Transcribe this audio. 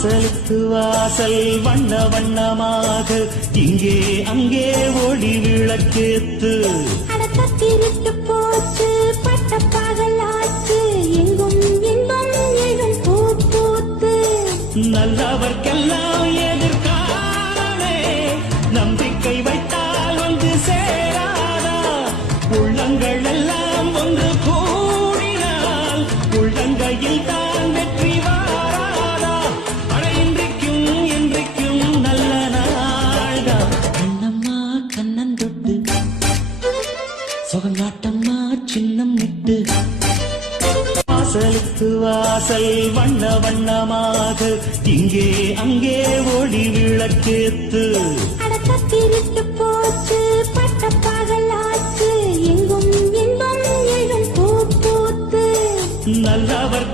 வாசலுக்கு வாசல் வண்ண வண்ணமாக இங்கே அங்கே ஒளி விளக்கேத்து திருட்டு போச்சு பட்ட பகலாச்சு எங்கும் இன்பம் எழும் பூ பூத்து நல்லவர்க்கெல்லாம் எதிர்காலமே நம்பிக்கை வைத்தால் வந்து சேராதா உள்ளங்கள் எல்லாம் ஒன்று கூடினால் உள்ளங்கையில் தான் வெற்றி வாராதா அட இன்றைக்கும் இன்றைக்கும் நல்ல நாள்தான் கண்ணம்மா கண்ணன் தொட்டு சொகங்காட்டம்மா சின்னம் நிட்டு வாசலுக்கு வாசல் வண்ண வண்ணமாக இங்கே அங்கே ஒளி விளக்கேத்து திருட்டு போச்சு பட்ட பகலாச்சு எங்கும் இன்பம் எழும் பூ பூத்து நல்லவர்